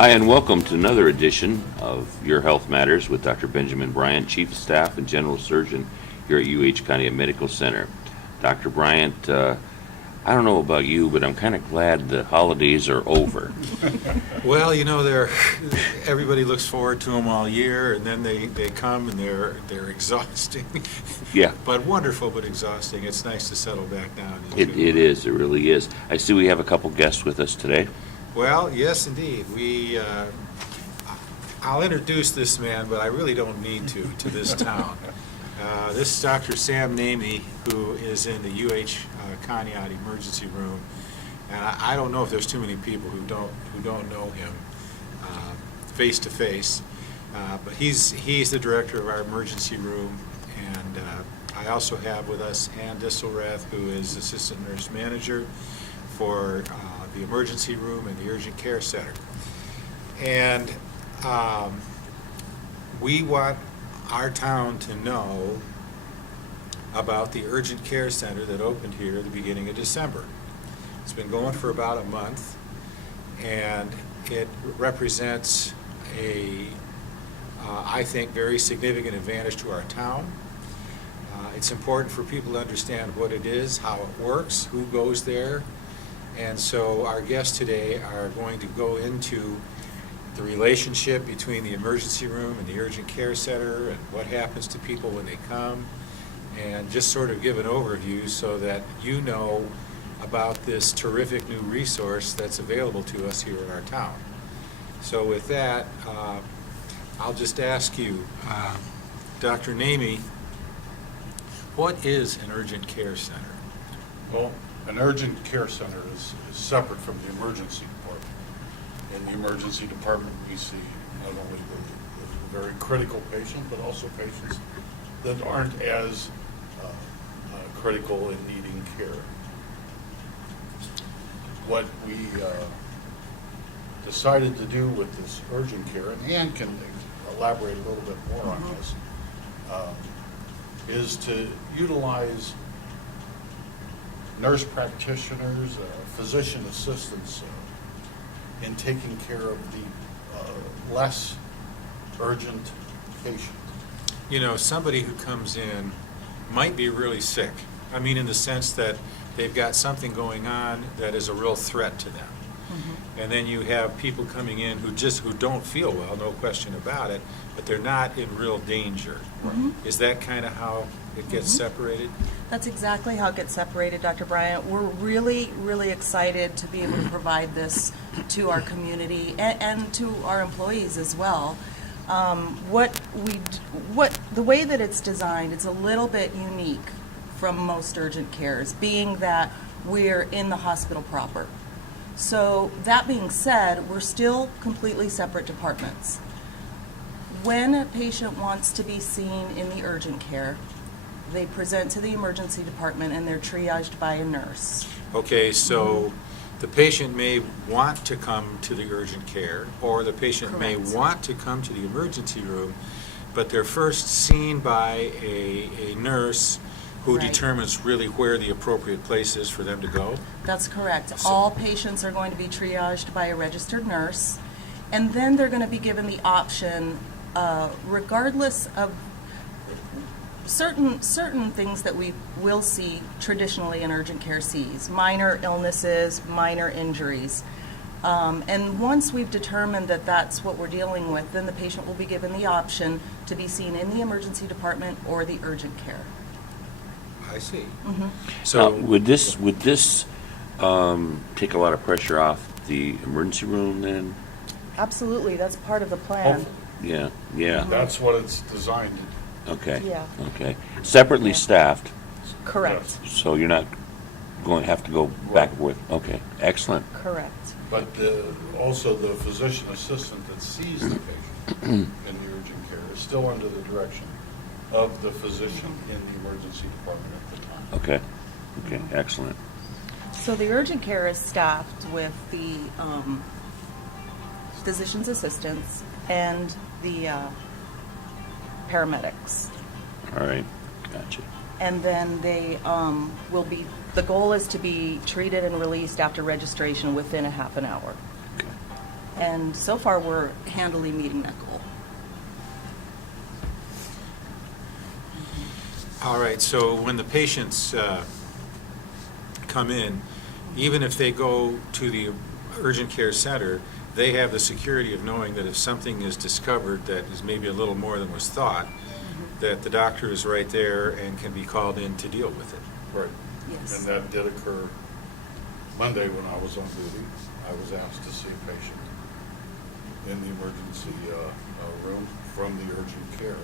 Hi, and welcome to another edition of Your Health Matters with Dr. Benjamin Bryant, Chief of Staff and General Surgeon here at UH Conneaut Medical Center. Dr. Bryant, I don't know about you, but I'm kind of glad the holidays are over. Well, you know, everybody looks forward to them all year, and then they come and they're exhausting. Yeah. But wonderful, but exhausting. It's nice to settle back down. It is. It really is. I see we have a couple guests with us today. Well, yes, indeed. I'll introduce this man, but I really don't need to this town. This is Dr. Sam Namey, who is in the UH Conneaut emergency room, and I don't know if there's too many people who don't know him face to face, but he's the director of our emergency room, and I also have with us Ann Distelrath, who is assistant nurse manager for the emergency room and the urgent care center. And we want our town to know about the urgent care center that opened here at the beginning of December. It's been going for about a month, and it represents I think, very significant advantage to our town. It's important for people to understand what it is, how it works, who goes there. And so our guests today are going to go into the relationship between the emergency room and the urgent care center and what happens to people when they come, and just sort of give an overview so that you know about this terrific new resource that's available to us here in our town. So with that, I'll just ask you, Dr. Namey, what is an urgent care center? Well, an urgent care center is separate from the emergency department. In the emergency department, we see not only the very critical patient, but also patients that aren't as critical in needing care. What we decided to do with this urgent care, and Ann can elaborate a little bit more on this, is to utilize nurse practitioners, physician assistants in taking care of the less urgent patient. You know, somebody who comes in might be really sick. I mean, in the sense that they've got something going on that is a real threat to them. Mm-hmm. And then you have people coming in who don't feel well, no question about it, but they're not in real danger. Mm-hmm. Is that kind of how it gets separated? That's exactly how it gets separated, Dr. Bryant. We're really, really excited to be able to provide this to our community and to our employees as well. The way that it's designed, it's a little bit unique from most urgent cares, being that we're in the hospital proper. So that being said, we're still completely separate departments. When a patient wants to be seen in the urgent care, they present to the emergency department and they're triaged by a nurse. Okay, so the patient may want to come to the urgent care, or the patient may want to come to the emergency room, but they're first seen by a nurse who determines really where the appropriate place is for them to go? That's correct. All patients are going to be triaged by a registered nurse, and then they're going to be given the option, regardless of certain things that we will see traditionally in urgent care sees, minor illnesses, minor injuries. And once we've determined that that's what we're dealing with, then the patient will be given the option to be seen in the emergency department or the urgent care. I see. Mm-hmm. So would this take a lot of pressure off the emergency room then? Absolutely, that's part of the plan. Yeah. That's what it's designed to do. Okay. Yeah. Okay. Separately staffed, Correct. so you're not going to have to go back and forth. Okay. Excellent. Correct. But also the physician assistant that sees the patient in the urgent care is still under the direction of the physician in the emergency department at the time. Okay. Excellent. So the urgent care is staffed with the physician's assistants and the paramedics. All right. Gotcha. And then they the goal is to be treated and released after registration within a half an hour. Okay. And so far, we're handily meeting that goal. All right, so when the patients come in, even if they go to the urgent care center, they have the security of knowing that if something is discovered that is maybe a little more than was thought, that the doctor is right there and can be called in to deal with it. Right. Yes. And that did occur Monday when I was on duty. I was asked to see a patient in the emergency room from the urgent care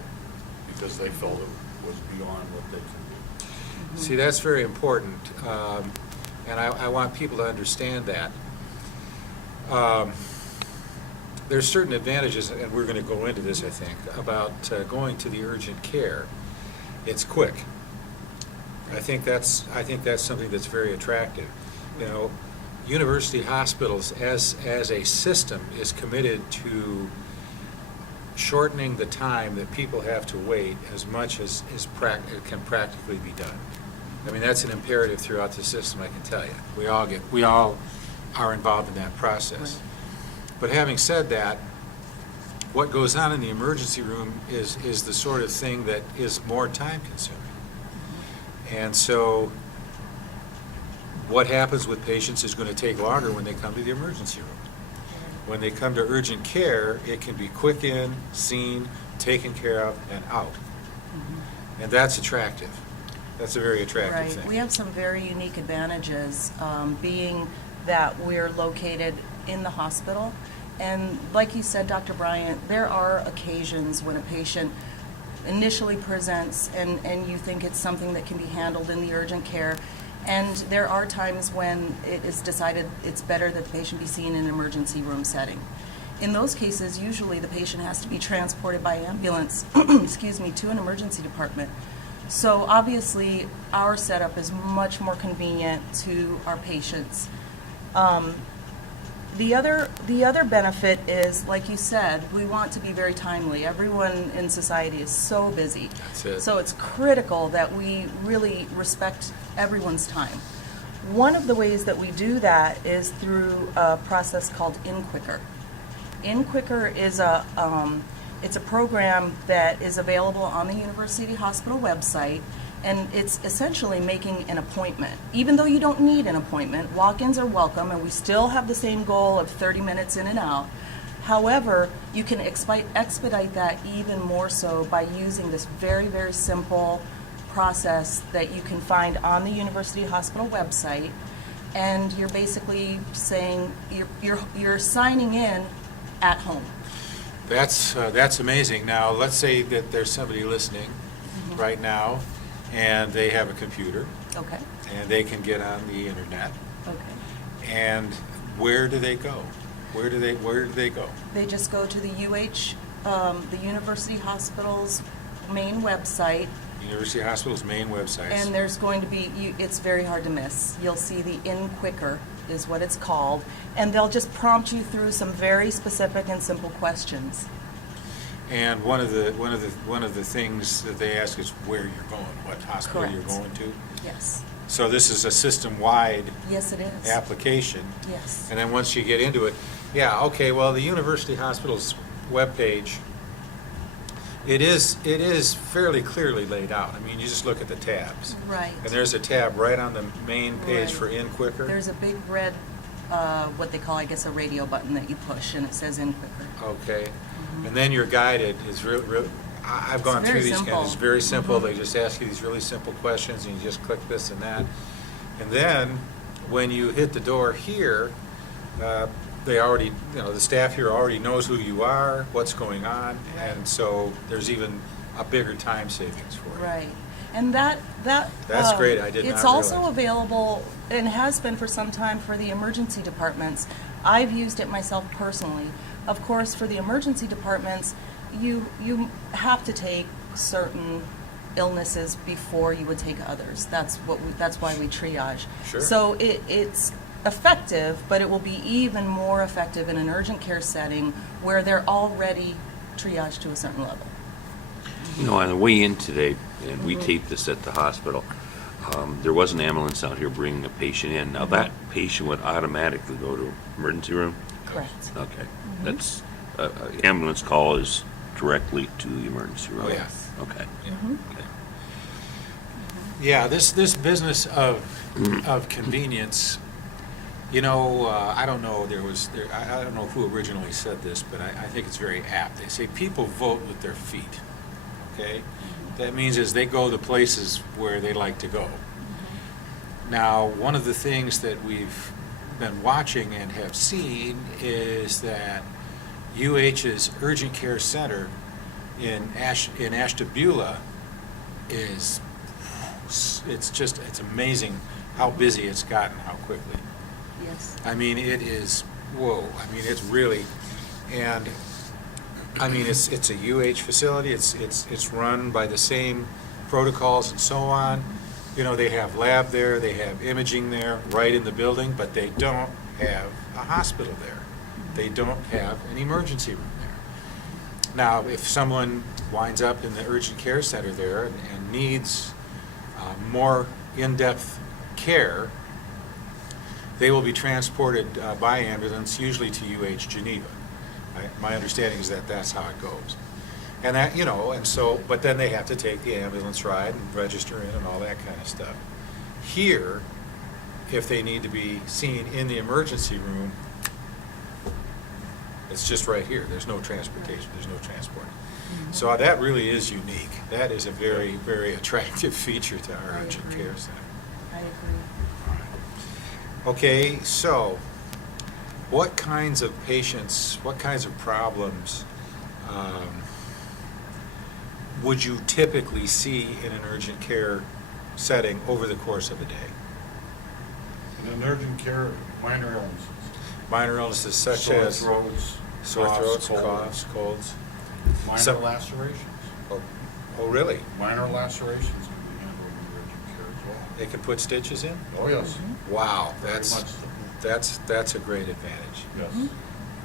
because they felt it was beyond what they could do. See, that's very important, and I want people to understand that. There's certain advantages, and we're going to go into this, I think, about going to the urgent care. It's quick. I think that's something that's very attractive. You know, university hospitals as a system is committed to shortening the time that people have to wait as much as can practically be done. I mean, that's an imperative throughout the system, I can tell you. We all are involved in that process. Right. But having said that, what goes on in the emergency room is the sort of thing that is more time consuming. And so what happens with patients is going to take longer when they come to the emergency room. When they come to urgent care, it can be quick in, seen, taken care of, and out. And that's attractive. That's a very attractive Right. thing. We have some very unique advantages, being that we're located in the hospital. And like you said, Dr. Bryant, there are occasions when a patient initially presents and you think it's something that can be handled in the urgent care. And there are times when it is decided it's better that the patient be seen in an emergency room setting. In those cases, usually the patient has to be transported by ambulance, excuse me, to an emergency department. So obviously, our setup is much more convenient to our patients. The other benefit is, like you said, we want to be very timely. Everyone in society is so busy. That's it. So it's critical that we really respect everyone's time. One of the ways that we do that is through a process called In Quicker. In Quicker is it's a program that is available on the University Hospital website, and it's essentially making an appointment. Even though you don't need an appointment, walk-ins are welcome, and we still have the same goal of 30 minutes in and out. However, you can expedite that even more so by using this very, very simple process that you can find on the University Hospital website, and you're basically saying you're signing in at home. That's amazing. Now, let's say that there's somebody listening right now, and they have a computer, Okay. and they can get on the internet. Okay. And where do they go? Where do they go? They just go to the UH, the University Hospital's main website, University Hospital's main website. and there's going to be, it's very hard to miss. You'll see the In Quicker is what it's called, and they'll just prompt you through some very specific and simple questions. And one of the things that they ask is where you're going, what hospital you're Correct. going to. Yes. So this is a system-wide Yes, it is. application. Yes. And then once you get into it, yeah, okay, well, the University Hospital's webpage, it is fairly clearly laid out. I mean, you just look at the tabs. Right. And there's a tab right on the main page Right. for In Quicker. There's a big red, what they call, I guess, a radio button that you push, and it says In Quicker. Okay. And then you're guided. It's I've gone very through these simple. It's very simple. They just ask you these really simple questions, and you just click this and that. And then when you hit the door here, they already, the staff here already knows who you are, what's going on, and so there's even a bigger time savings for you. Right. And that's great. I did not It's also realize. available, and has been for some time, for the emergency departments. I've used it myself personally. Of course, for the emergency departments, you have to take certain illnesses before you would take others. That's why we triage. Sure. So it's effective, but it will be even more effective in an urgent care setting where they're already triaged to a certain level. On the way in today, and we taped this at the hospital, there was an ambulance out here bringing a patient in. Now, that patient would automatically go to emergency room. Correct. Okay. That's, ambulance call is directly to the emergency room? Oh, yeah. Okay. Yeah. Okay. Yeah, this business of convenience, you know, I don't know, I don't know who originally said this, but I think it's very apt. They say people vote with their feet, okay? That means is they go to places where they like to go. Now, one of the things that we've been watching and have seen is that UH's Urgent Care Center in Ashtabula is, it's amazing how busy it's gotten, how quickly. Yes. I mean, it is, whoa, I mean, it's really, and, I mean, it's a UH facility, it's run by the same protocols and so on. You know, they have lab there, they have imaging there, right in the building, but they don't have a hospital there. They don't have an emergency room there. Now, if someone winds up in the urgent care center there and needs more in-depth care, they will be transported by ambulance, usually to UH Geneva. My understanding is that that's how it goes. And that, you know, and so, but then they have to take the ambulance ride and register in and all that kind of stuff. Here, if they need to be seen in the emergency room, it's just right here. There's no transportation, there's no transport. So that really is unique. That is a very, very attractive feature to our I urgent agree. care center. I agree. Okay, so what kinds of patients, what kinds of problems would you typically see in an urgent care setting over the course of a day? In an urgent care, minor illnesses. Minor illnesses such Sore as throats, sore throats, colds. coughs, colds. Minor Some- lacerations. Oh, really? Minor lacerations can be handled in urgent care as well. They can put stitches in? Oh, yes. Wow, Very that's much so. that's a great advantage. Yes.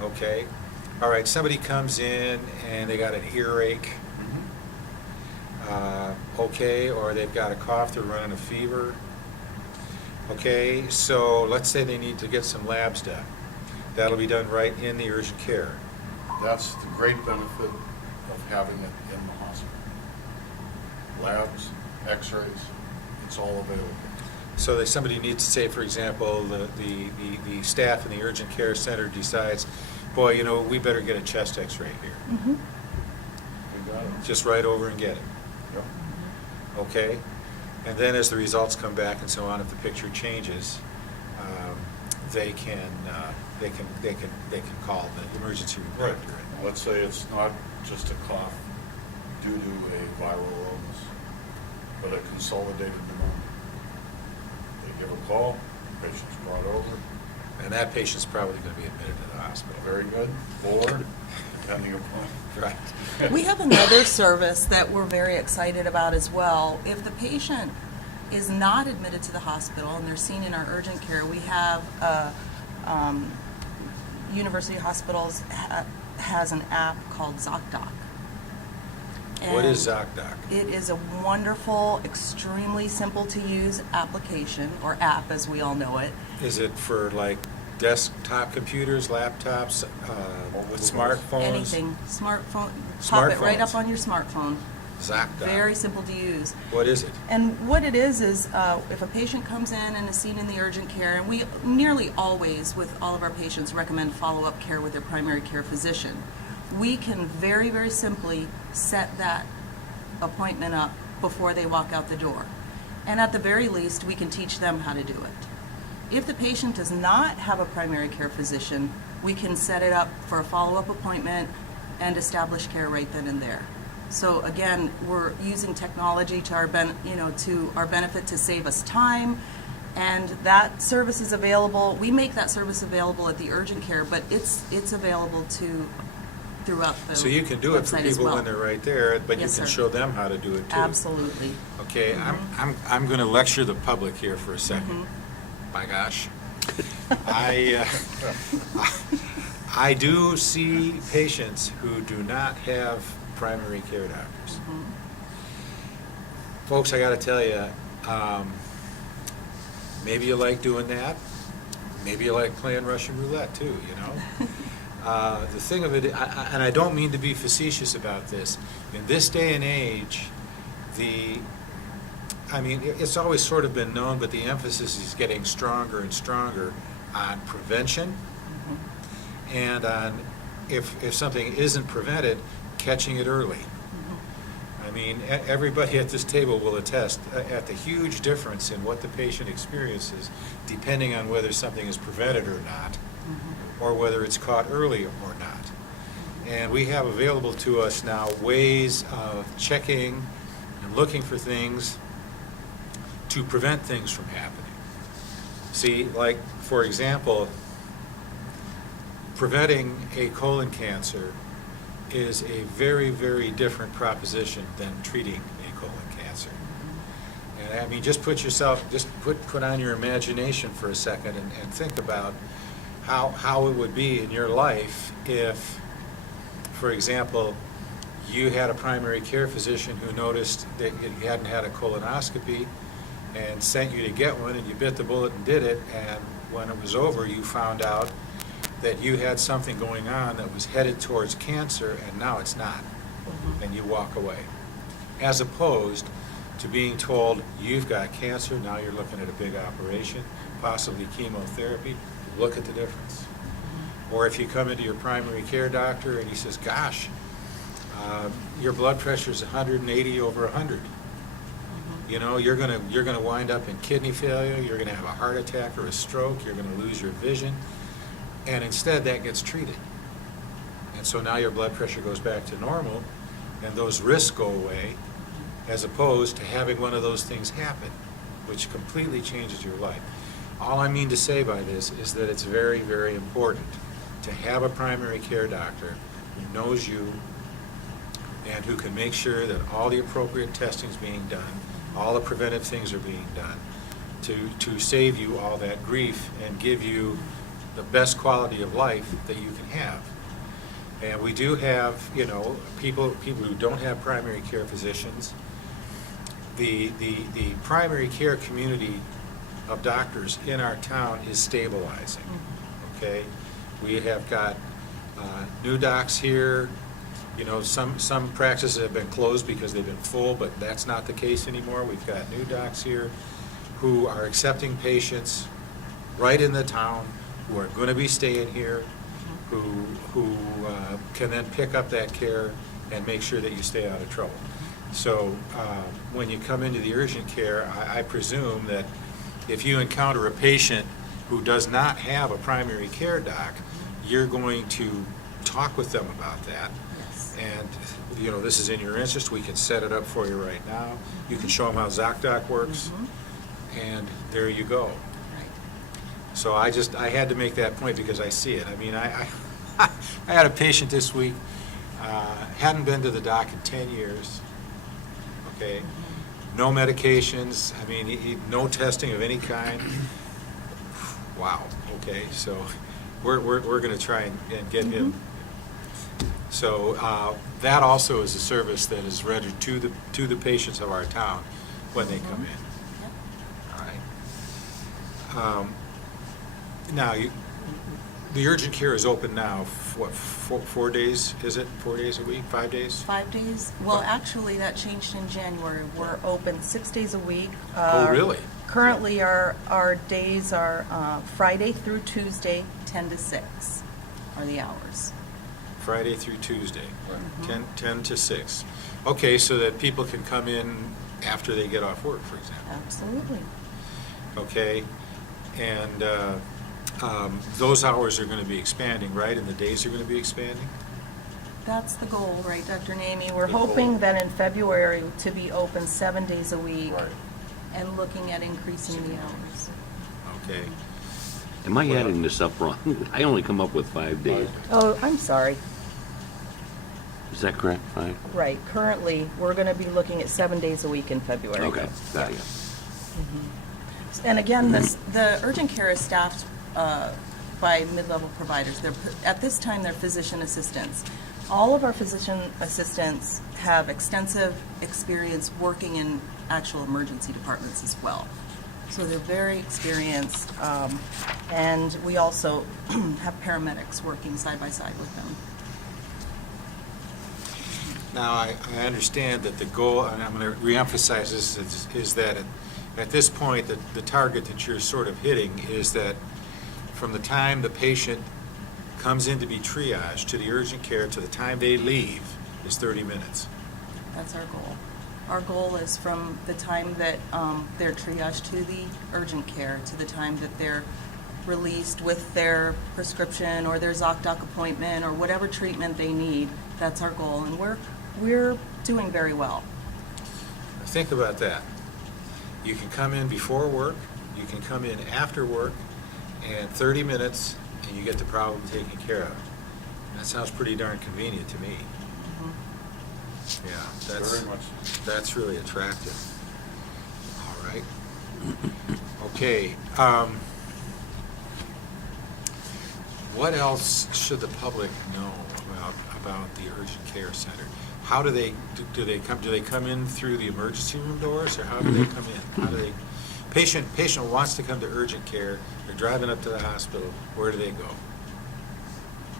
Okay. All right, somebody comes in and they got an earache. Okay, or they've got a cough, they're running a fever. Okay, so let's say they need to get some labs done. That'll be done right in the urgent care. That's the great benefit of having it in the hospital. Labs, x-rays, it's all available. So that somebody needs to say, for example, the staff in the urgent care center decides, boy, you know, we better get a chest x-ray here. Mm-hmm. We got it. Just right over and get it. Yep. Okay? And then as the results come back and so on, if the picture changes, they can call the emergency room Right. doctor in. Let's say it's not just a cough due to a viral illness, but a consolidated pneumonia. They give a call, patient's brought over. And that patient's probably going to be admitted to the hospital. Very good. Or, depending upon. Right. We have another service that we're very excited about as well. If the patient is not admitted to the hospital and they're seen in our urgent care, we have University Hospitals has an app called ZocDoc. What is And ZocDoc? It is a wonderful, extremely simple to use application, or app as we all know it. Is it for like desktop computers, laptops, smartphones? Anything, smartphone, pop it right Smartphones. up on your smartphone. ZocDoc. Very simple to use. What is it? And what it is if a patient comes in and is seen in the urgent care, and we nearly always, with all of our patients, recommend follow-up care with their primary care physician, we can very, very simply set that appointment up before they walk out the door. And at the very least, we can teach them how to do it. If the patient does not have a primary care physician, we can set it up for a follow-up appointment and establish care right then and there. So again, we're using technology to our benefit to save us time, and that service is available. We make that service available at the urgent care, but it's available throughout the So you can do it for website as people well. when they're right there, but Yes, you can sir. show them how to do it too. Absolutely. Okay, I'm going to lecture the public here for a second. My gosh. I do see patients who do not have primary care doctors. Folks, I got to tell you, maybe you like doing that. Maybe you like playing Russian roulette too, you know? The thing of it, and I don't mean to be facetious about this, in this day and age, it's always sort of been known, but the emphasis is getting stronger and stronger on prevention and on, if something isn't prevented, catching it early. I mean, everybody at this table will attest at the huge difference in what the patient experiences depending on whether something is prevented or not, or whether it's caught early or not. And we have available to us now ways of checking and looking for things to prevent things from happening. See, like, for example, preventing a colon cancer is a very, very different proposition than treating a colon cancer. And I mean, just put on your imagination for a second and think about how it would be in your life if, for example, you had a primary care physician who noticed that you hadn't had a colonoscopy and sent you to get one, and you bit the bullet and did it, and when it was over, you found out that you had something going on that was headed towards cancer, and now it's not, and you walk away. As opposed to being told, you've got cancer, now you're looking at a big operation, possibly chemotherapy. Look at the difference. Or if you come into your primary care doctor and he says, gosh, your blood pressure is 180 over 100. You know, you're gonna wind up in kidney failure, you're gonna have a heart attack or a stroke, you're gonna lose your vision, and instead that gets treated. And so now your blood pressure goes back to normal, and those risks go away, as opposed to having one of those things happen, which completely changes your life. All I mean to say by this is that it's very, very important to have a primary care doctor who knows you and who can make sure that all the appropriate testing is being done, all the preventive things are being done to save you all that grief and give you the best quality of life that you can have. And we do have, you know, people who don't have primary care physicians. The primary care community of doctors in our town is stabilizing, okay? We have got new docs here. You know, some practices have been closed because they've been full, but that's not the case anymore. We've got new docs here who are accepting patients right in the town, who are going to be staying here, who can then pick up that care and make sure that you stay out of trouble. So when you come into the urgent care, I presume that if you encounter a patient who does not have a primary care doc, you're going to talk with them about that. Yes. And, you know, this is in your interest. We can set it up for you right now. You can show them how ZocDoc works, and there you go. Right. So I had to make that point because I see it. I mean, I had a patient this week, hadn't been to the doc in 10 years, okay? No medications, I mean, no testing of any kind. Wow, okay, so we're going to try and get him. So that also is a service that is rendered to the patients of our town when they come in. Yep. All right. Now, the urgent care is open now, what, 4 days, is it? 4 days a week, 5 days? 5 days? Well, actually, that changed in January. We're open 6 days a week. Oh, really? Currently, our days are Friday through Tuesday, 10 to 6 are the hours. Friday through Tuesday, 10 to 6. Okay, so that people can come in after they get off work, for example. Absolutely. Okay, and those hours are going to be expanding, right? And the days are going to be expanding? That's the goal, right, Dr. Namey? We're The goal. hoping that in February to be open 7 days a week Right. and looking at increasing the hours. Okay. Am I adding this up wrong? I only come up with 5 days. Oh, I'm sorry. Is that correct, 5? Right, currently, we're going to be looking at 7 days a week in February. Okay, got you. And again, the urgent care is staffed by mid-level providers. At this time, they're physician assistants. All of our physician assistants have extensive experience working in actual emergency departments as well. So they're very experienced, and we also have paramedics working side by side with them. Now, I understand that the goal, and I'm going to reemphasize this, is that at this point, the target that you're sort of hitting is that from the time the patient comes in to be triaged to the urgent care to the time they leave is 30 minutes. That's our goal. Our goal is from the time that they're triaged to the urgent care to the time that they're released with their prescription or their ZocDoc appointment or whatever treatment they need. That's our goal, and we're doing very well. Think about that. You can come in before work, you can come in after work, and 30 minutes, and you get the problem taken care of. That sounds pretty darn convenient to me. Yeah, Very much. that's really attractive. All right. Okay. What else should the public know about the urgent care center? How do they come in through the emergency room doors, or how do they come in? How do they? Patient wants to come to urgent care. They're driving up to the hospital. Where do they go?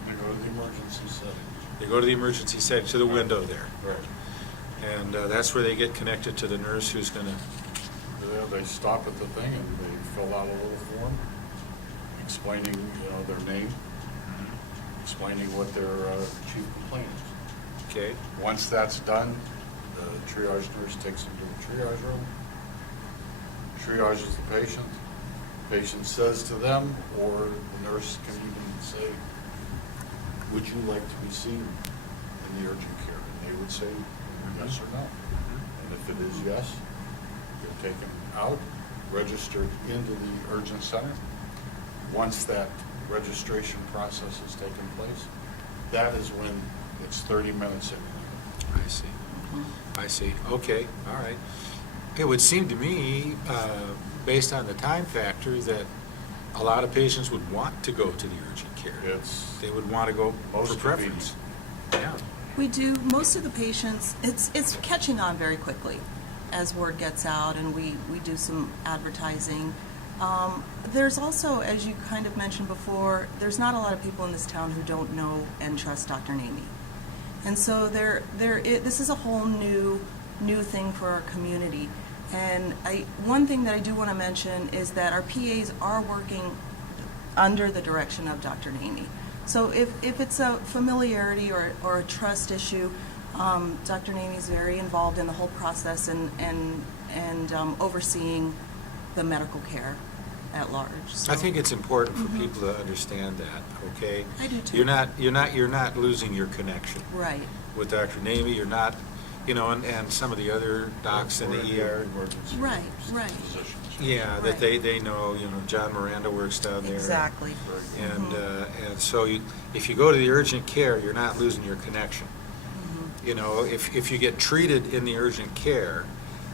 They go to the emergency setting. They go to the emergency setting, to the window there. Right. And that's where they get connected to the nurse who's going to... They stop at the thing and they fill out a little form explaining, their name, explaining what their chief complaint is. Okay. Once that's done, the triage nurse takes them to the triage room, triages the patient. Patient says to them, or the nurse can even say, would you like to be seen in the urgent care? And they would say yes or no. And if it is yes, they're taken out, registered into the urgent center. Once that registration process has taken place, that is when it's 30 minutes in. I see. I see. Okay. All right. It would seem to me, based on the time factor, that a lot of patients would want to go to the urgent care. They would want to go Most for preference. Yeah. We do. Most of the patients, it's catching on very quickly as word gets out, and we do some advertising. There's also, as you kind of mentioned before, there's not a lot of people in this town who don't know and trust Dr. Namey. And so this is a whole new thing for our community. And one thing that I do want to mention is that our PAs are working under the direction of Dr. Namey. So if it's a familiarity or a trust issue, Dr. Namey is very involved in the whole process and overseeing the medical care at large. So. I think it's important for people to understand that. Okay. I do too. You're not losing your connection. Right. With Dr. Namey, you're not, and some of the other docs in the ER. Emergency Right, rooms, right. physicians. Yeah, that Right. they know, John Miranda works down there. Exactly. And so if you go to the urgent care, you're not losing your connection. If you get treated in the urgent care,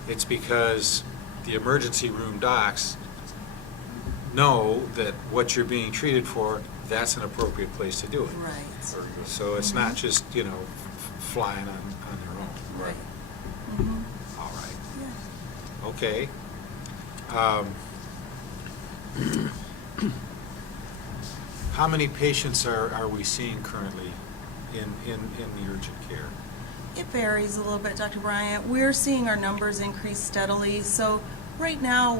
it's because the emergency room docs know that what you're being treated for, that's an appropriate place to do it. Right. Very good. So it's not just, flying on their own. Right. All right. Yeah. Okay. How many patients are we seeing currently in the urgent care? It varies a little bit, Dr. Bryant. We're seeing our numbers increase steadily. So right now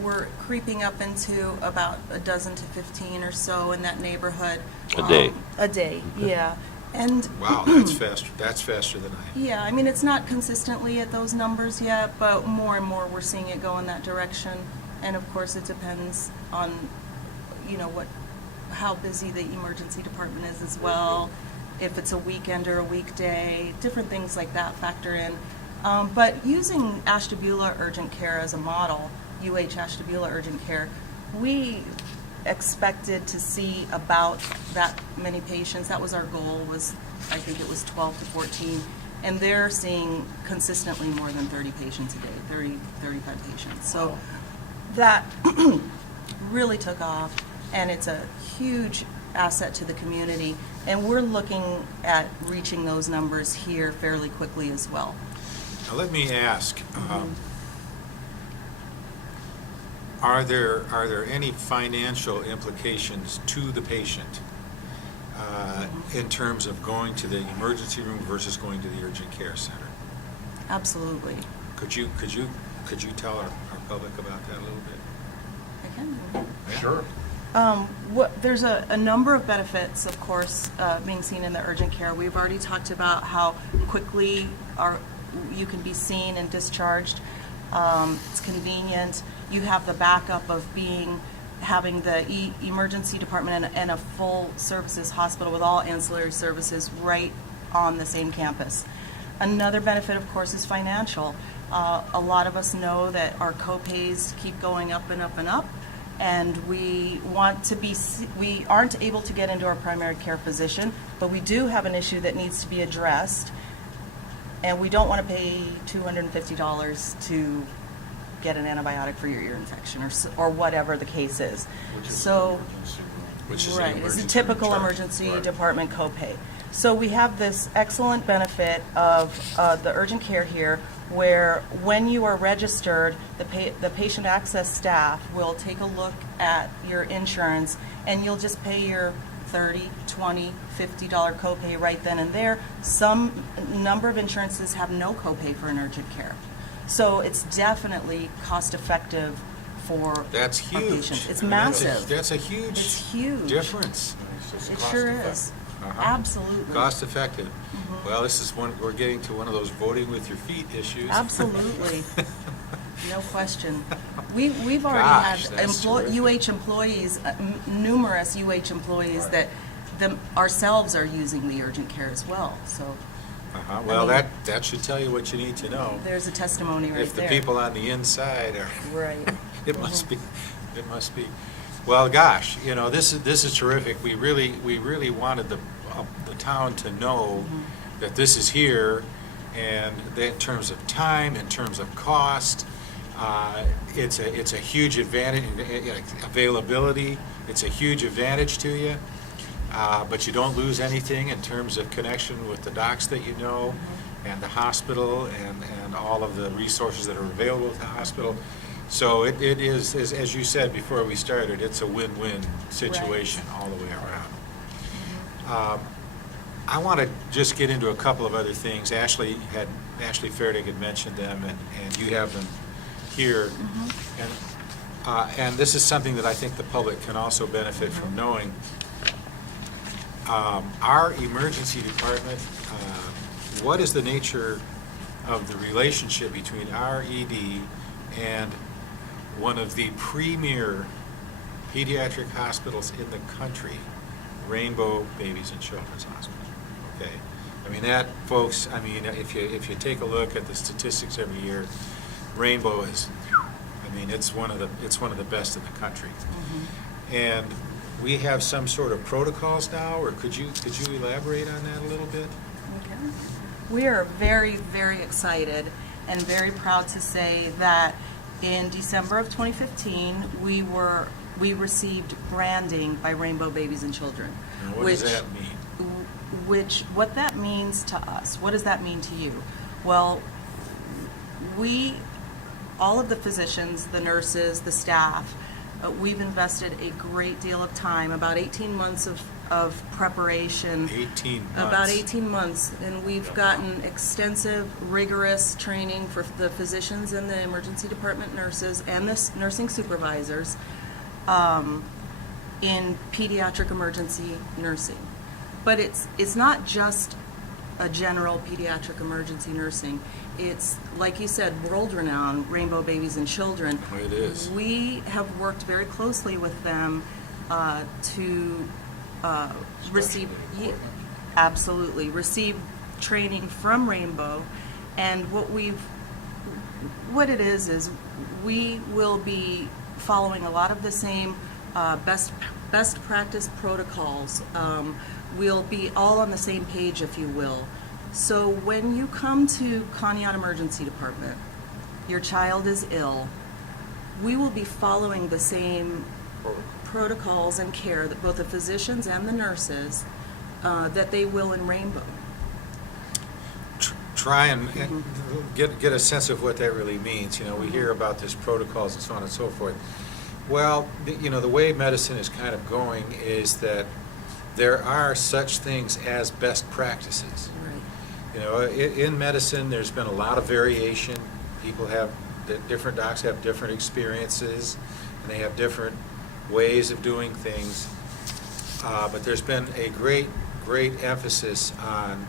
we're creeping up into about a dozen to 15 or so in that neighborhood. A day. A day, yeah. And Wow, that's faster. That's faster than I. yeah, I mean, it's not consistently at those numbers yet, but more and more we're seeing it go in that direction. And of course, it depends on, how busy the emergency department is as well. If it's a weekend or a weekday, different things like that factor in. But using Ashtabula Urgent Care as a model, UH Ashtabula Urgent Care, we expected to see about that many patients. That was our goal, I think it was 12 to 14. And they're seeing consistently more than 30 patients a day, 30, 35 patients. So that really took off, and it's a huge asset to the community. And we're looking at reaching those numbers here fairly quickly as well. Now let me ask, Are there any financial implications to the patient in terms of going to the emergency room versus going to the urgent care center? Absolutely. Could you tell our public about that a little bit? I can. Yeah. Sure. There's a number of benefits, of course, being seen in the urgent care. We've already talked about how quickly you can be seen and discharged. It's convenient. You have the backup of having the emergency department and a full services hospital with all ancillary services right on the same campus. Another benefit, of course, is financial. A lot of us know that our co-pays keep going up and up and up, and we aren't able to get into our primary care physician, but we do have an issue that needs to be addressed, and we don't want to pay $250 to get an antibiotic for your ear infection or whatever the case is. Which is So, Which is right, an it's a emergency typical charge. emergency Right. department copay. So we have this excellent benefit of the urgent care here, where when you are registered, the patient access staff will take a look at your insurance, and you'll just pay your $30, $20, $50 copay right then and there. Some number of insurances have no copay for an urgent care. So it's definitely cost effective for That's our huge. patients. It's I mean, massive. That's a huge It's huge. difference. It sure is. Uh-huh. Absolutely. Cost effective. Well, this is we're getting to one of those voting with your feet issues. Absolutely. No question. We've already Gosh, had that's terrific. UH employees, numerous UH employees that ourselves are using the urgent care as well. So Uh-huh. Well, mean- that should tell you what you need to know. there's a testimony right If the there. people on the inside are, Right. it must be, it must be. Well, gosh, this is terrific. We really wanted the town to know that this is here, and that in terms of time, in terms of cost, it's a huge advantage, availability. It's a huge advantage to you. But you don't lose anything in terms of connection with the docs that you know, and the hospital, and all of the resources that are available at the hospital. So it is, as you said before we started, it's a win-win situation all the way around. I want to just get into a couple of other things. Ashley Fairdig had mentioned them, and you have them here. And this is something that I think the public can also benefit from knowing. Our emergency department, what is the nature of the relationship between our ED and one of the premier pediatric hospitals in the country, Rainbow Babies and Children's Hospital? Okay, I mean that, folks. I mean, if you take a look at the statistics every year, Rainbow is, I mean, it's one of the best in the country. And we have some sort of protocols now, or could you elaborate on that a little bit? Okay. We are very, very excited and very proud to say that in December of 2015, we received branding by Rainbow Babies and Children. And what does that mean? What that means to us, what does that mean to you? Well, all of the physicians, the nurses, the staff, we've invested a great deal of time, about 18 months of preparation. 18 months. About 18 months, and we've gotten extensive, rigorous training for the physicians and the emergency department nurses and the nursing supervisors in pediatric emergency nursing. But it's not just a general pediatric emergency nursing. It's, like you said, world-renowned Rainbow Babies and Children. Oh, it is. We have worked very closely with them to receive, absolutely, receive training from Rainbow. And what it is we will be following a lot of the same best practice protocols. We'll be all on the same page, if you will. So when you come to Conneaut Emergency Department, your child is ill, we will be following the same protocols and care that both the physicians and the nurses that they will in Rainbow. Try and get a sense of what that really means. We hear about these protocols and so on and so forth. Well, the way medicine is kind of going is that there are such things as best practices. In medicine, there's been a lot of variation. Different docs have different experiences, and they have different ways of doing things. But there's been a great emphasis on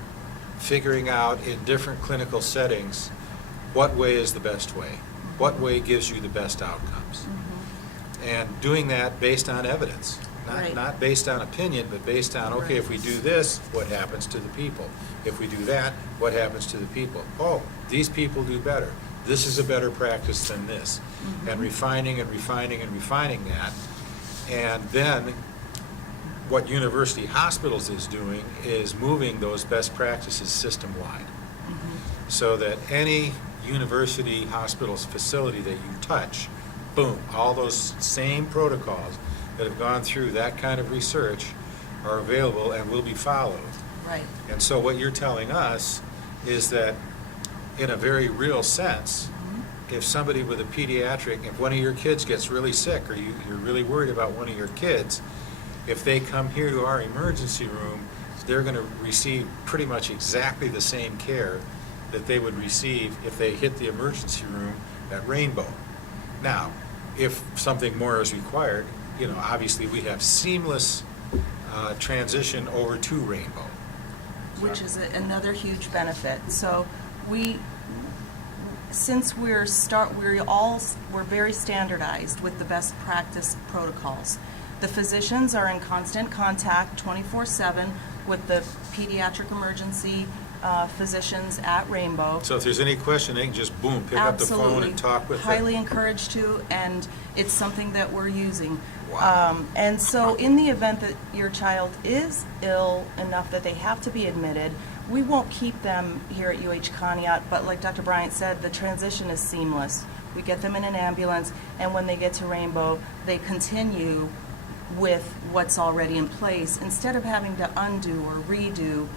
figuring out in different clinical settings what way is the best way, what way gives you the best outcomes. And doing that based on evidence, not based on opinion, but based on, okay, if we do this, what happens to the people? If we do that, what happens to the people? Oh, these people do better. This is a better practice than this. And refining and refining and refining that. And then what University Hospitals is doing is moving those best practices system-wide. So that any university hospital's facility that you touch, boom, all those same protocols that have gone through that kind of research are available and will be followed. Right. And so what you're telling us is that in a very real sense, if somebody with a pediatric, if one of your kids gets really sick, or you're really worried about one of your kids, if they come here to our emergency room, they're going to receive pretty much exactly the same care that they would receive if they hit the emergency room at Rainbow. Now, if something more is required, obviously we have seamless transition over to Rainbow. Which is another huge benefit. So since we're very standardized with the best practice protocols. The physicians are in constant contact 24/7 with the pediatric emergency physicians at Rainbow. So if there's any question, they can just boom, pick up the phone and talk with them. Highly encouraged to, and it's something that we're using. Wow. And so in the event that your child is ill enough that they have to be admitted, we won't keep them here at UH Conneaut, but like Dr. Bryant said, the transition is seamless. We get them in an ambulance, and when they get to Rainbow, they continue with what's already in place instead of having to undo or redo.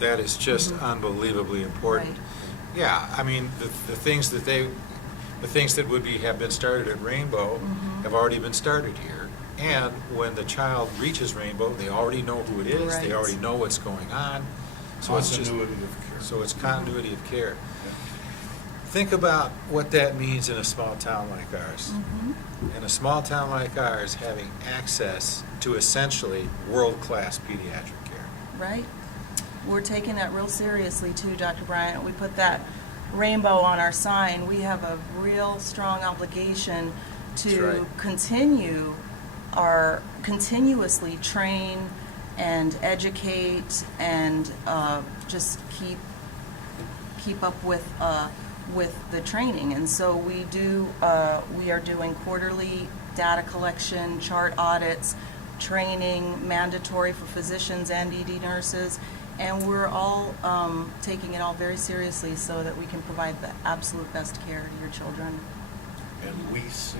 That is just unbelievably important. Right. Yeah, I mean, the things that have been started at Rainbow have already been started here. And when the child reaches Rainbow, they already know who it is. They already know what's going on. So it's Continuity of care. So it's continuity of care. Think about what that means in a small town like ours. In a small town like ours, having access to essentially world-class pediatric care. Right. We're taking that real seriously too, Dr. Bryant. We put that rainbow on our sign. We have a real strong obligation to continuously train and educate and just keep up with the training. And so we are doing quarterly data collection, chart audits, training, mandatory for physicians and ED nurses, and we're all taking it all very seriously so that we can provide the absolute best care to your children. And we see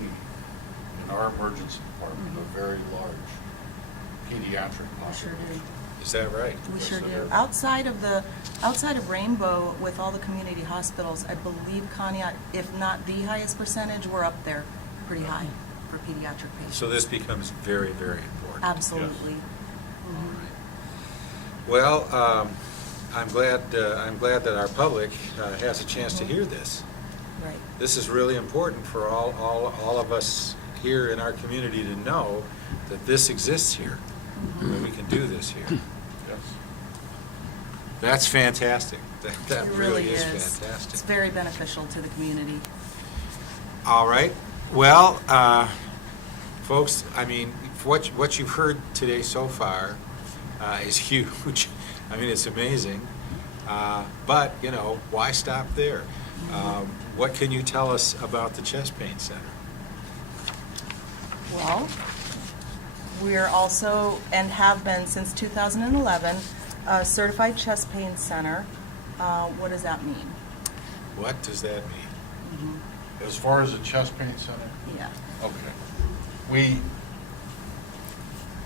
in our emergency department a very large pediatric We sure population. do. Is that right? We Yes, sure it do. is. Outside of Rainbow, with all the community hospitals, I believe Conneaut, if not the highest percentage, we're up there pretty high for pediatric patients. So this becomes very, very important. Absolutely. Well, I'm glad that our public has a chance to hear this. Right. This is really important for all of us here in our community to know that this exists here, that we can do this here. Yes. That's fantastic. That It really is It's fantastic. very beneficial to the community. All right. Well, folks, I mean, what you've heard today so far is huge. I mean, it's amazing. But, why stop there? What can you tell us about the Chest Pain Center? Well, we're also, and have been since 2011, a certified chest pain center. What does that mean? What does that mean? As far as the chest pain center, Yeah. okay.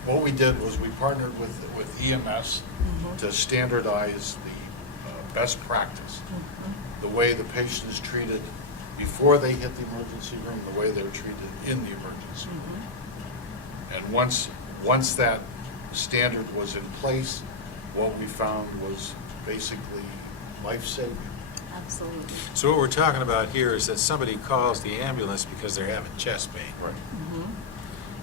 What we did was we partnered with EMS to standardize the best practice, the way the patient is treated before they hit the emergency room, the way they're treated in the emergency room. And once that standard was in place, what we found was basically life-saving. Absolutely. So what we're talking about here is that somebody calls the ambulance because they're having chest pain, Right.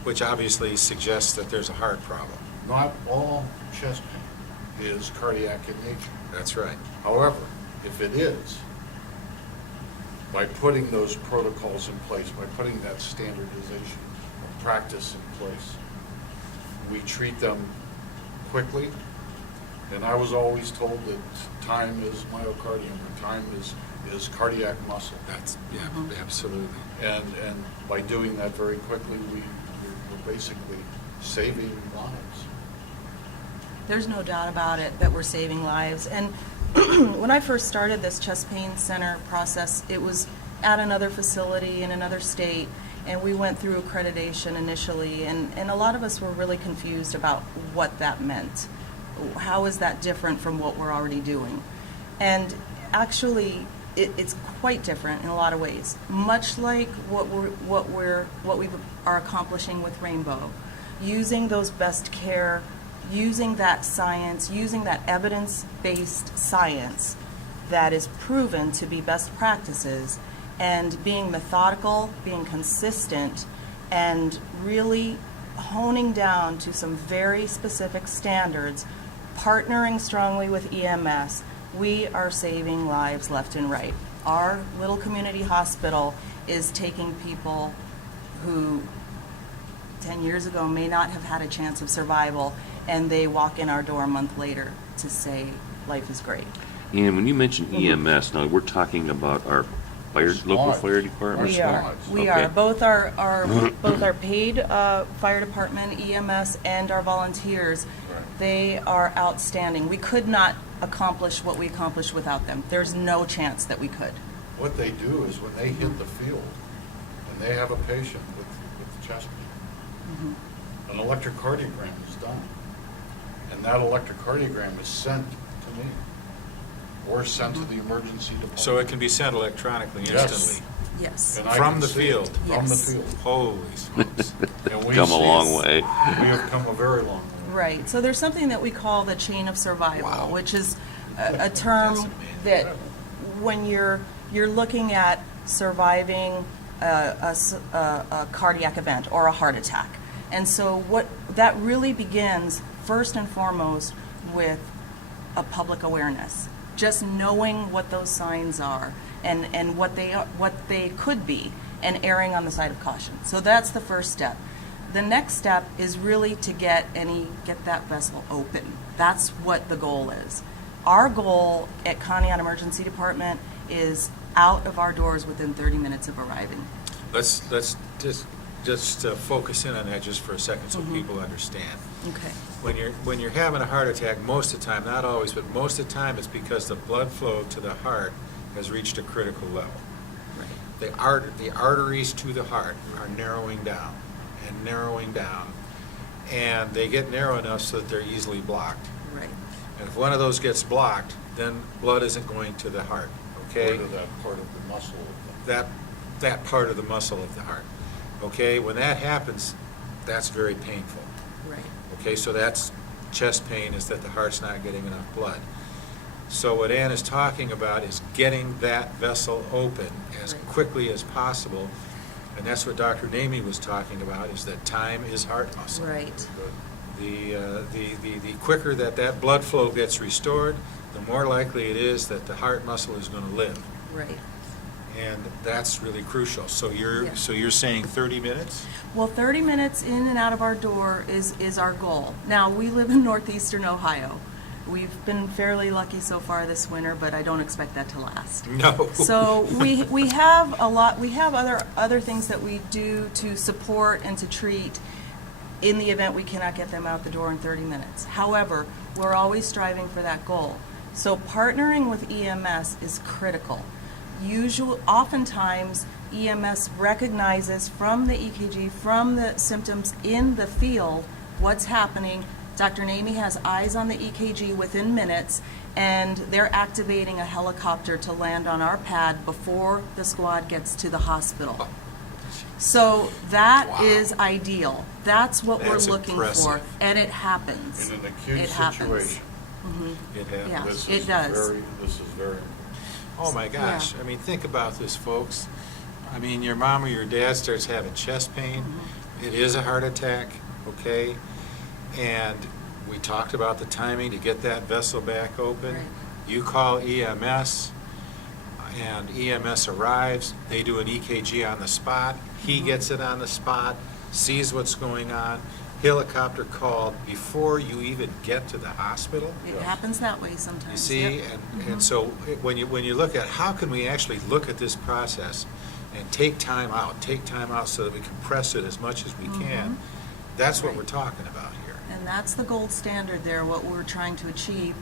which obviously suggests that there's a heart problem. Not all chest pain is cardiac in nature. That's right. However, if it is, by putting those protocols in place, by putting that standardization of practice in place, we treat them quickly. And I was always told that time is myocardium, or time is cardiac muscle. That's, yeah, absolutely. And by doing that very quickly, we're basically saving lives. There's no doubt about it that we're saving lives. And when I first started this chest pain center process, it was at another facility in another state, and we went through accreditation initially, and a lot of us were really confused about what that meant. How is that different from what we're already doing? And actually, it's quite different in a lot of ways. Much like what we are accomplishing with Rainbow, using those best care, using that science, using that evidence-based science that is proven to be best practices, and being methodical, being consistent, and really honing down to some very specific standards, partnering strongly with EMS, we are saving lives left and right. Our little community hospital is taking people who 10 years ago may not have had a chance of survival, and they walk in our door a month later to say life is great. And when you mention EMS, now we're talking about our local fire department? We are. We Okay. are. Both our paid fire department, EMS, and our volunteers, Right. they are outstanding. We could not accomplish what we accomplished without them. There's no chance that we could. What they do is when they hit the field and they have a patient with chest pain, an electrocardiogram is done. And that electrocardiogram is sent to me or sent to the emergency department. So it can be sent electronically Yes. instantly. Yes. And I From can the see it field. From the Yes. field. Holy smokes. And we Come a see long it. way. We have come a very long way. Right. So there's something that we call the chain of survival, Wow. which is a term That's amazing. that when you're looking at surviving a cardiac event or a heart attack. And so what that really begins first and foremost with a public awareness, just knowing what those signs are and what they could be, and erring on the side of caution. So that's the first step. The next step is really to get that vessel open. That's what the goal is. Our goal at Conneaut Emergency Department is out of our doors within 30 minutes of arriving. Let's just focus in on that just for a second so people understand. Okay. When you're having a heart attack, most of the time, not always, but most of the time, it's because the blood flow to the heart has reached a critical level. Right. The arteries to the heart are narrowing down and narrowing down, and they get narrow enough so that they're easily blocked. Right. And if one of those gets blocked, then blood isn't going to the heart, okay? Part of that part of the muscle. That part of the muscle of the heart, okay? When that happens, that's very painful, Right. okay? So that's chest pain, is that the heart's not getting enough blood. So what Ann is talking about is getting that vessel open as Right. quickly as possible, and that's what Dr. Namey was talking about, is that time is heart muscle. Right. The quicker that blood flow gets restored, the more likely it is that the heart muscle is going to live, Right. and that's really crucial. So Yeah. you're saying 30 minutes? Well, 30 minutes in and out of our door is our goal. Now, we live in northeastern Ohio. We've been fairly lucky so far this winter, but I don't expect that to last. No. So we have a lot. We have other things that we do to support and to treat in the event we cannot get them out the door in 30 minutes. However, we're always striving for that goal. So partnering with EMS is critical. Oftentimes, EMS recognizes from the EKG, from the symptoms in the field, what's happening, Dr. Namey has eyes on the EKG within minutes, and they're activating a helicopter to land on our pad before the squad gets to the hospital. So that Wow. is ideal. That's what That's we're looking impressive. for, and it happens. In an acute It happens. situation. It happens. Yeah. This it is does. This is very important. Oh my gosh, I mean, think about this, folks. I mean, your mom or your dad starts having chest pain. It is a heart attack, okay? And we talked about the timing to get that vessel back open. Right. You call EMS, and EMS arrives. They do an EKG on the spot. He gets it on the spot, sees what's going on. Helicopter called before you even get to the hospital. It happens that way sometimes. You see, Yep. and so when you look at how can we actually look at this process and take time out so that we compress it as much as we can, that's what Right. we're talking about here. And that's the gold standard there, what we're trying to achieve.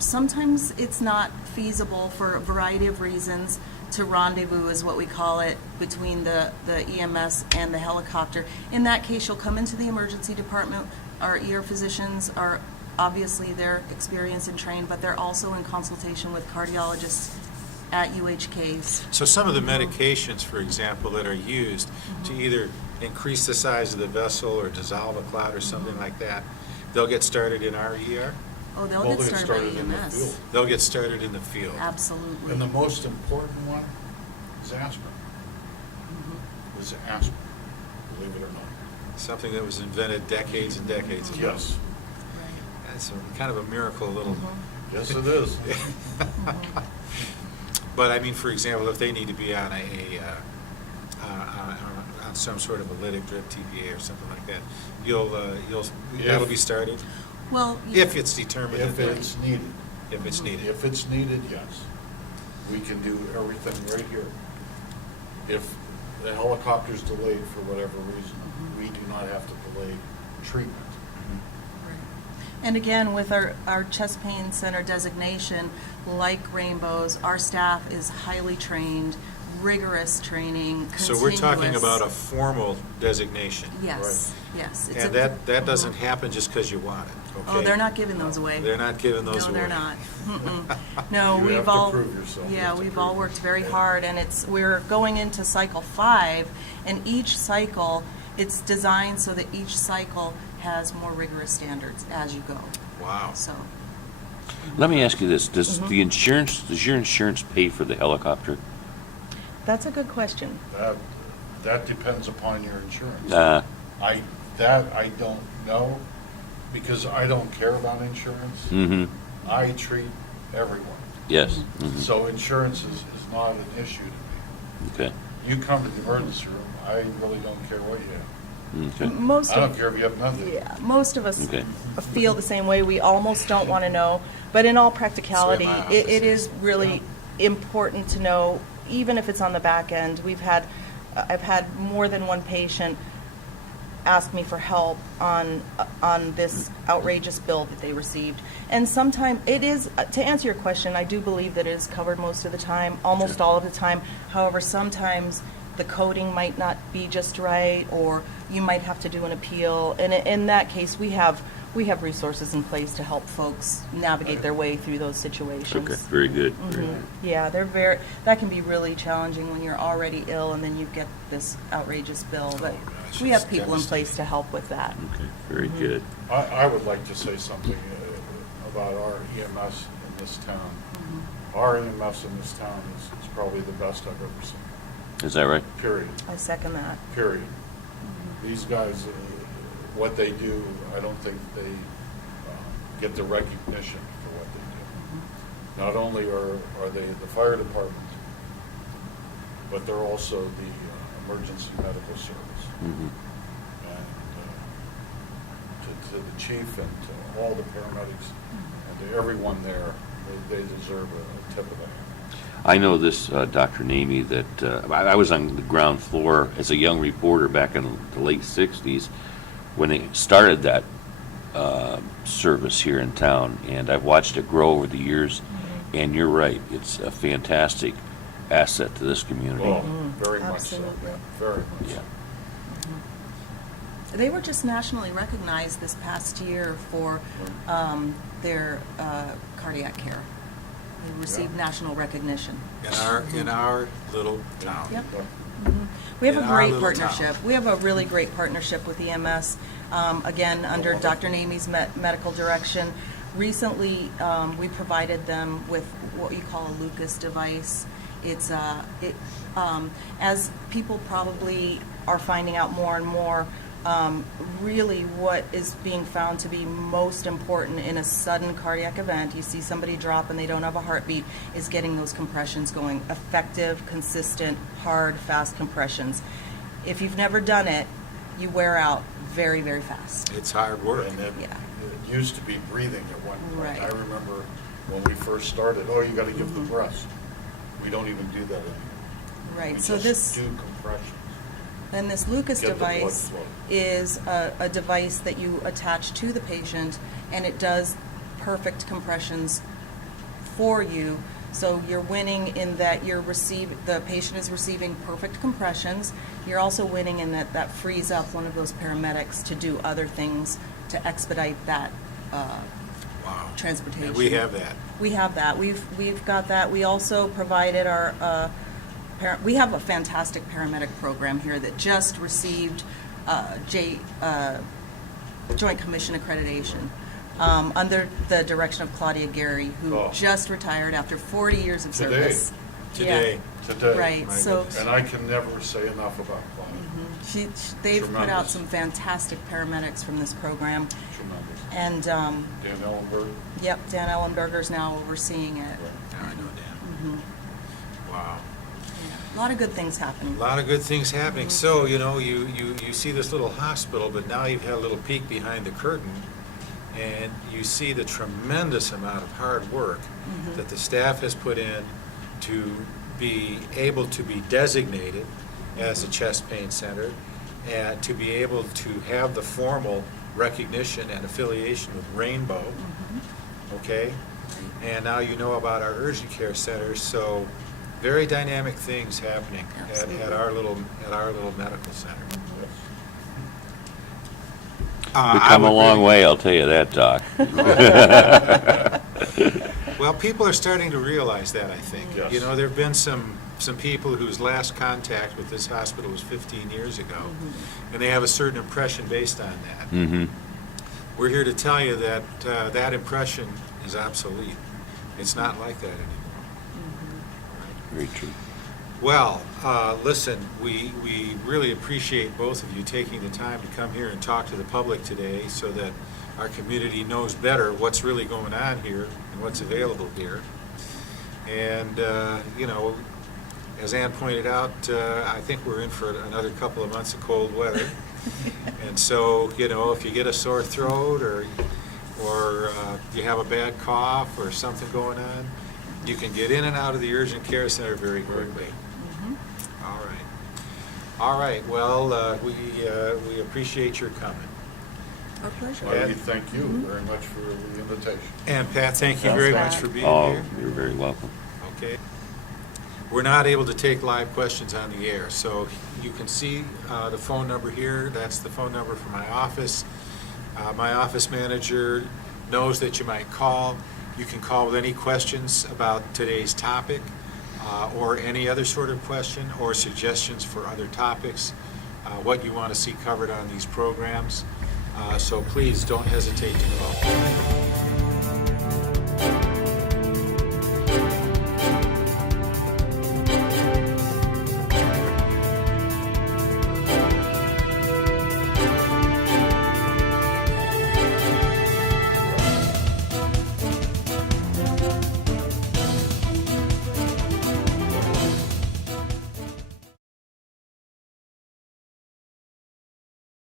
Sometimes it's not feasible for a variety of reasons to rendezvous, is what we call it, between the EMS and the helicopter. In that case, you'll come into the emergency department. Our ER physicians are, obviously, they're experienced and trained, but they're also in consultation with cardiologists at UHKs. So some of the medications, for example, that are used to either increase the size of the vessel or dissolve a clot or something like that, they'll get started in our ER? Oh, they'll Well, get they started by in the EMS. field. They'll get started in the field. Absolutely. And the most important one is aspirin. Is aspirin, believe it or not. Something that was invented decades and decades ago. Yes, That's kind of a miracle, a little. yes it is. But I mean, for example, if they need to be on on some sort of a lytic drip TPA or something like that, that'll be started Well, if it's determined If that it's needed. if it's needed. If it's needed, yes. We can do everything right here. If the helicopter's delayed for whatever reason, we do not have to delay treatment. and again, with our chest pain center designation, like Rainbows, our staff is highly trained, rigorous training, So we're talking continuous. about a formal designation. Yes, yes. It's And a- that doesn't happen just because you want it, okay? Oh, they're not giving those away. They're not giving those No, away. they're not. Mm-mm. No, You we've have to all. prove yourself. You Yeah, have to we've prove all worked yourself. very hard, and we're going into cycle 5, and each cycle, it's designed so that each cycle has more rigorous standards as you go. Wow. So, Let me ask you this, does Mm-hmm. does your insurance pay for the helicopter? that's a good question. That depends upon your insurance. I don't know, because I don't care about insurance. Mm-hmm, I treat everyone. yes, mhm, So insurance is not an issue to me. okay, You come to the emergency room, I really don't care what you have. okay, Most I of don't care if you have nothing. Yeah, most of us Okay. feel the same way. We almost don't want to know, but in all practicality, That's the way my it office is really important to know, even if it's on the back end. I've had more than one patient ask me for help on this outrageous bill that they received. And sometimes it is, to answer your question, I do believe that it is covered most of the time, almost Sure. all of the time. However, sometimes the coding might not be just right, or you might have to do an appeal. And in that case, we have resources in place to help folks navigate their way through those situations. okay, very good, very Mhm. good. Yeah, that can be really challenging when you're already ill and then you get this outrageous bill. But gosh, we it's have people in place devastating. to help with that. Okay, very Mm-hmm. good. I would like to say something about our EMS in this town. Our EMS in this town is probably the best I've ever seen, Is that right? period, I second that. period. These guys, what they do, I don't think they get the recognition for what they do. Not only are they the fire department, but they're also the emergency medical service. Mhm. And to the chief and to all the paramedics and to everyone there, they deserve a tip of the hand. I know this, Dr. Namey, that I was on the ground floor as a young reporter back in the late 60s when they started that service here in town, and I've watched it grow over the years, and you're right, it's a fantastic asset to this community. Well, very much so, Absolutely. very much Yeah. so. They were just nationally recognized this past year for their cardiac care. They received national recognition. In our little town. Yep. We have In a our great little partnership. town. We have a really great partnership with EMS, again, under Dr. Namey's medical direction. Recently, we provided them with what you call a Lucas device. It's as people probably are finding out more and more, really what is being found to be most important in a sudden cardiac event, you see somebody drop and they don't have a heartbeat, is getting those compressions going. Effective, consistent, hard, fast compressions. If you've never done it, you wear out very, very fast. It's hard work. And it Yeah. used to be breathing at one point. Right. I remember when we first started, oh, you got to give the breath. We don't even do that anymore. Right, We so just this, do compressions. and this Lucas Get the blood device flow. is a device that you attach to the patient, and it does perfect compressions for you. So you're winning in that the patient is receiving perfect compressions. You're also winning in that frees up one of those paramedics to do other things to expedite that Wow. transportation. And we have that. We have that. We've got that. We also provided our we have a fantastic paramedic program here that just received Joint Commission accreditation under the direction of Claudia Gary, who Oh. just retired after 40 years of Today. service. Today. Today. Right. My So goodness. And I can never say enough about Claudia. they've put out Tremendous. some fantastic paramedics from this program, Tremendous. and Dan Ellenberg. yep, Dan Ellenberger's now overseeing it. Now I know Dan. Wow. A lot of good things happening. A lot of good things happening. So, you see this little hospital, but now you've had a little peek behind the curtain, and you see the tremendous amount of hard work that the staff has put in to be able to be designated as a chest pain center, and to be able to have the formal recognition and affiliation with Rainbow, okay? And now you know about our urgent care centers, so very dynamic things happening at our little medical center. We've come a long way, I'll tell you that, Doc. Well, people are starting to realize that, I think. Yes. There have been some people whose last contact with this hospital was 15 years ago, and they have a certain impression based on that. Mm-hmm. We're here to tell you that that impression is obsolete. It's not like that anymore. Very true. Well, listen, we really appreciate both of you taking the time to come here and talk to the public today so that our community knows better what's really going on here and what's available here. And, as Ann pointed out, I think we're in for another couple of months of cold weather. And so, if you get a sore throat or you have a bad cough or something going on, you can get in and out of the urgent care center very quickly. All right. All right. Well, we appreciate your coming. Our pleasure. Well, we thank you very much for the invitation. And Pat, thank you very much for being Oh, here. you're very welcome. Okay. We're not able to take live questions on the air, so you can see the phone number here. That's the phone number for my office. My office manager knows that you might call. You can call with any questions about today's topic or any other sort of question or suggestions for other topics, what you want to see covered on these programs. So please don't hesitate to call.